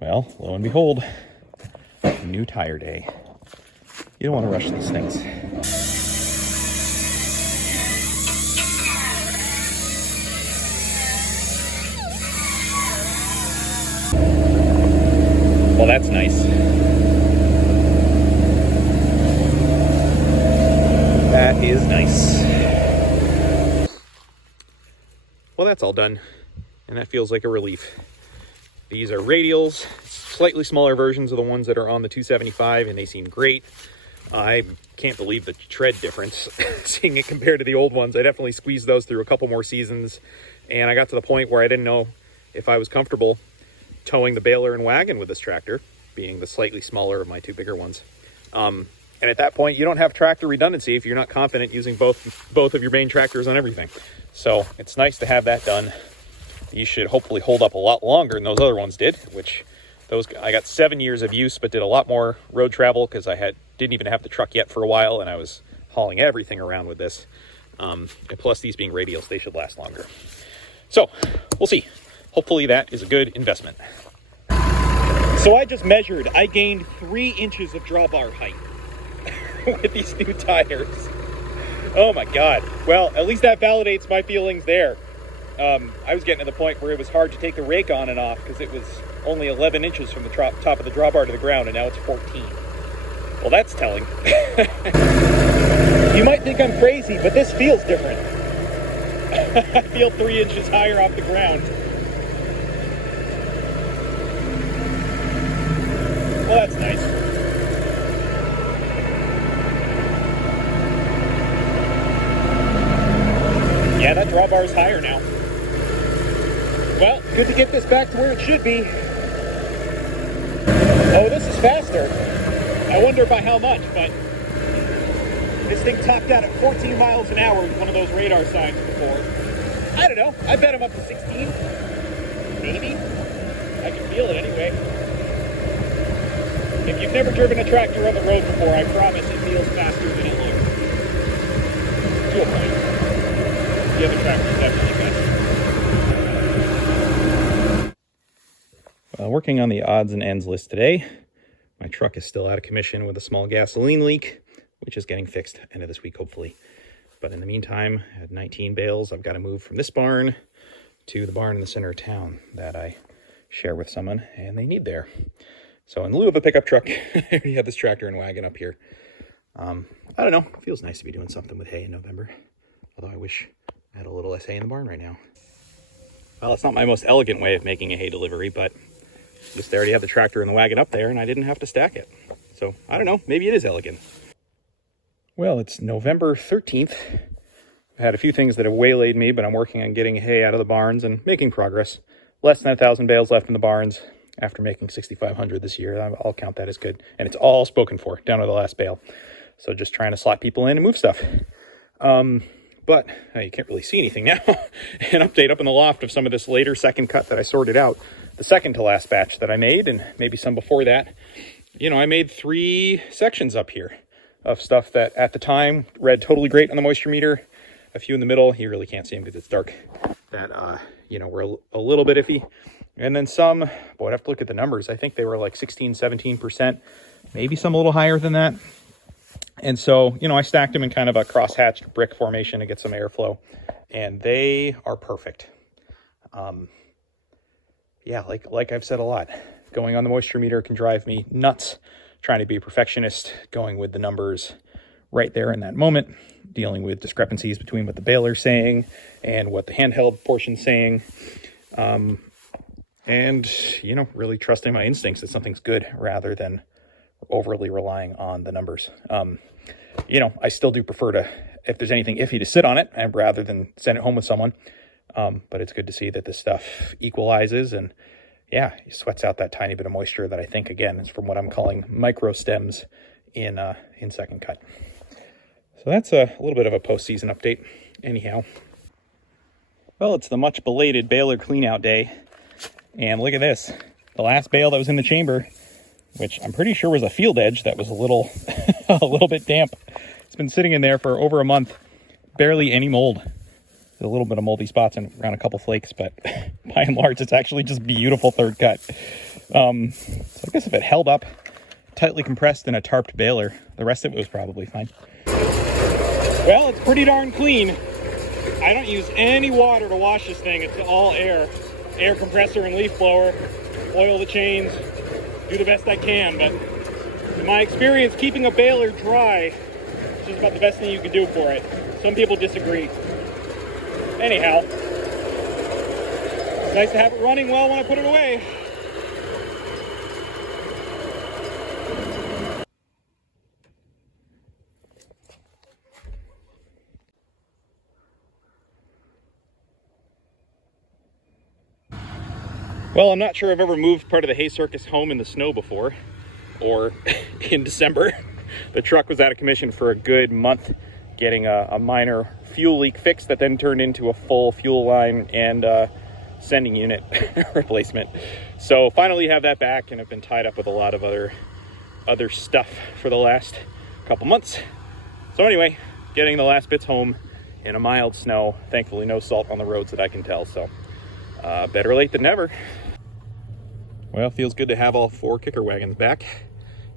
Well, lo and behold, new tire day. You don't want to rush these things. Well, that's nice. That is nice. Well, that's all done, and that feels like a relief. These are radials, slightly smaller versions of the ones that are on the 275, and they seem great. I can't believe the tread difference, seeing it compared to the old ones. I definitely squeezed those through a couple more seasons, and I got to the point where I didn't know if I was comfortable towing the baler and wagon with this tractor, being the slightly smaller of my two bigger ones. And at that point, you don't have tractor redundancy if you're not confident using both of your main tractors on everything. So it's nice to have that done. These should hopefully hold up a lot longer than those other ones did, which I got 7 years of use, but did a lot more road travel because I didn't even have the truck yet for a while, and I was hauling everything around with this. And plus, these being radials, they should last longer. So we'll see. Hopefully that is a good investment. So I just measured. I gained 3 inches of drawbar height with these new tires. Oh my God. Well, at least that validates my feelings there. I was getting to the point where it was hard to take the rake on and off because it was only 11 inches from the top of the drawbar to the ground, and now it's 14. Well, that's telling. You might think I'm crazy, but this feels different. I feel 3 inches higher off the ground. Well, that's nice. Yeah, that drawbar is higher now. Well, good to get this back to where it should be. Oh, this is faster. I wonder by how much, but this thing topped out at 14 miles an hour with one of those radar signs before. I don't know. I bet I'm up to 16. Maybe. I can feel it anyway. If you've never driven a tractor on the road before, I promise it feels faster than it looks. To a point. The other tractor is definitely faster. Working on the odds and ends list today. My truck is still out of commission with a small gasoline leak, which is getting fixed end of this week, hopefully. But in the meantime, I had 19 bales. I've got to move from this barn to the barn in the center of town that I share with someone, and they need there. So in lieu of a pickup truck, I already have this tractor and wagon up here. I don't know. It feels nice to be doing something with hay in November. Although I wish I had a little less hay in the barn right now. Well, it's not my most elegant way of making a hay delivery, but just already have the tractor and the wagon up there, and I didn't have to stack it. So I don't know. Maybe it is elegant. Well, it's November 13th. I had a few things that have waylaid me, but I'm working on getting hay out of the barns and making progress. Less than 1,000 bales left in the barns after making 6,500 this year. I'll count that as good. And it's all spoken for, down to the last bale. So just trying to slot people in and move stuff. But you can't really see anything now. An update up in the loft of some of this later second cut that I sorted out. The second to last batch that I made, and maybe some before that. You know, I made 3 sections up here of stuff that at the time read totally great on the moisture meter. A few in the middle, you really can't see them because it's dark, that, were a little bit iffy. And then some, boy, I'd have to look at the numbers. I think they were like 16, 17%, maybe some a little higher than that. And so, I stacked them in kind of a cross-hatched brick formation to get some airflow, and they are perfect. Yeah, like I've said a lot, going on the moisture meter can drive me nuts, trying to be a perfectionist, going with the numbers right there in that moment, dealing with discrepancies between what the baler's saying and what the handheld portion's saying. And, really trusting my instincts that something's good rather than overly relying on the numbers. I still do prefer to, if there's anything iffy, to sit on it and rather than send it home with someone. But it's good to see that this stuff equalizes and, it sweats out that tiny bit of moisture that I think, again, is from what I'm calling micro stems in second cut. So that's a little bit of a postseason update. Anyhow, well, it's the much belated Baler cleanout day. And look at this. The last bale that was in the chamber, which I'm pretty sure was a field edge that was a little bit damp. It's been sitting in there for over a month. Barely any mold. A little bit of moldy spots and around a couple flakes, but by and large, it's actually just beautiful third cut. So I guess if it held up tightly compressed in a tarped baler, the rest of it was probably fine. Well, it's pretty darn clean. I don't use any water to wash this thing. It's all air. Air compressor and leaf blower. Oil the chains. Do the best I can, but in my experience, keeping a baler dry is just about the best thing you can do for it. Some people disagree. Anyhow, it's nice to have it running well when I put it away. Well, I'm not sure I've ever moved part of the hay circus home in the snow before, or in December. The truck was out of commission for a good month, getting a minor fuel leak fixed that then turned into a full fuel line and sending unit replacement. So finally have that back, and I've been tied up with a lot of other stuff for the last couple months. So anyway, getting the last bits home in a mild snow. Thankfully no salt on the roads that I can tell, so better late than never. Well, feels good to have all 4 kicker wagons back,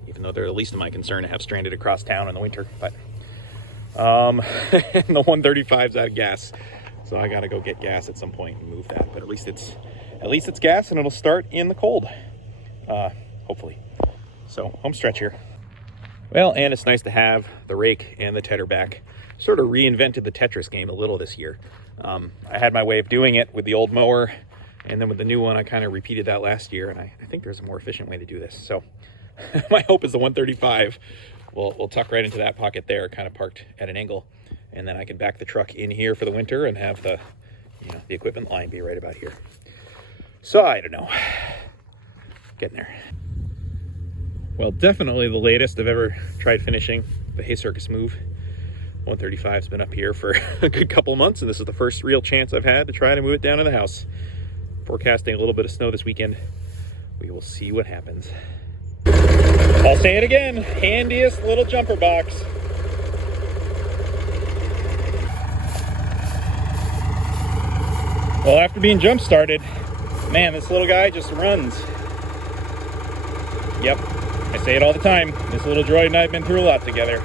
even though they're the least of my concern to have stranded across town in the winter. But and the 135's out of gas, so I gotta go get gas at some point and move that. But at least it's gas, and it'll start in the cold, hopefully. So home stretch here. Well, and it's nice to have the rake and the tedder back. Sort of reinvented the Tetris game a little this year. I had my way of doing it with the old mower, and then with the new one, I kind of repeated that last year, and I think there's a more efficient way to do this. So my hope is the 135 will tuck right into that pocket there, kind of parked at an angle, and then I can back the truck in here for the winter and have the equipment line be right about here. So I don't know, getting there. Well, definitely the latest I've ever tried finishing the hay circus move. 135's been up here for a good couple of months, and this is the first real chance I've had to try to move it down to the house. Forecasting a little bit of snow this weekend. We will see what happens. I'll say it again, handiest little jumper box. Well, after being jump started, man, this little guy just runs. Yep, I say it all the time. This little droid and I have been through a lot together.